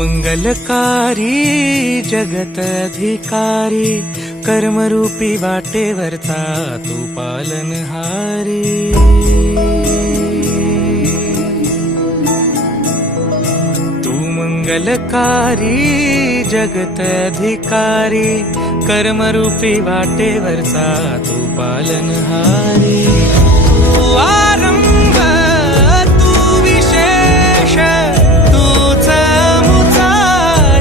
मंगलकारी जगत अधिकारी कर्मरूपी वाटेवरचा तू पालनहारी। तू मंगलकारी जगत अधिकारी कर्मरूपी वाटेवरचा तू पालनहारी। तू आरंभ तू विशेष तूच मुचा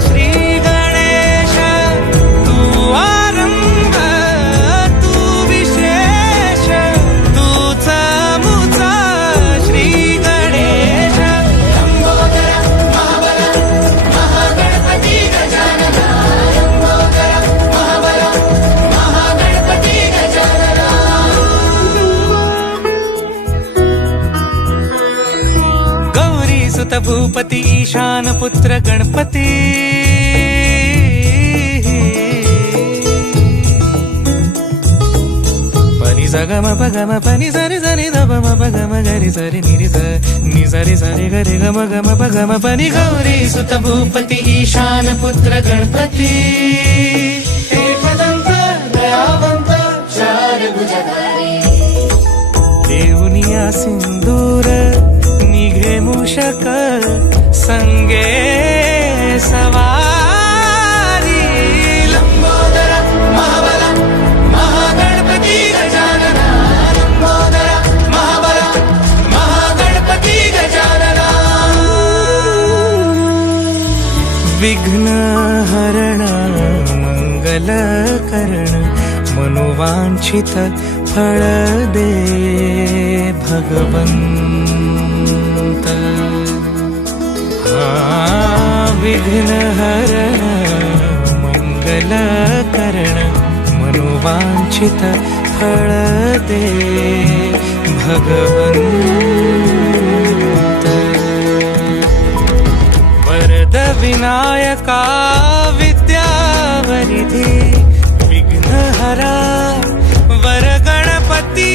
श्री गणेश। तू आरंभ तू विशेष तूच मुचा श्री गणेश। लंबोदर महाबल महागणपती गजानना। लंबोदर महाबल महागणपती गजानना। गौरी सुत भूपती ईशान पुत्र गणपती। पनी सगम पगम पनी सरि सरि ध म पगम गरि सरि निरि स नि सरि सरि गरि गम गम पगम पनी। गौरी सुत भूपती ईशान पुत्र गणपती। एकदंत दयावंत चार भुजधारी। देऊनिया सिंदूर निघे मूषक संगे सवारी। लंबोदर महाबल महागणपती गजानना। लंबोदर महाबल महागणपती गजानना। विघ्न हरण मंगल करण मनोवांछित फळ दे भगवंत। विघ्न हरण मंगल करण मनोवांछित फळ दे भगवंत। वरद विनायका विद्यावरिधी विघ्नहरा वर गणपती।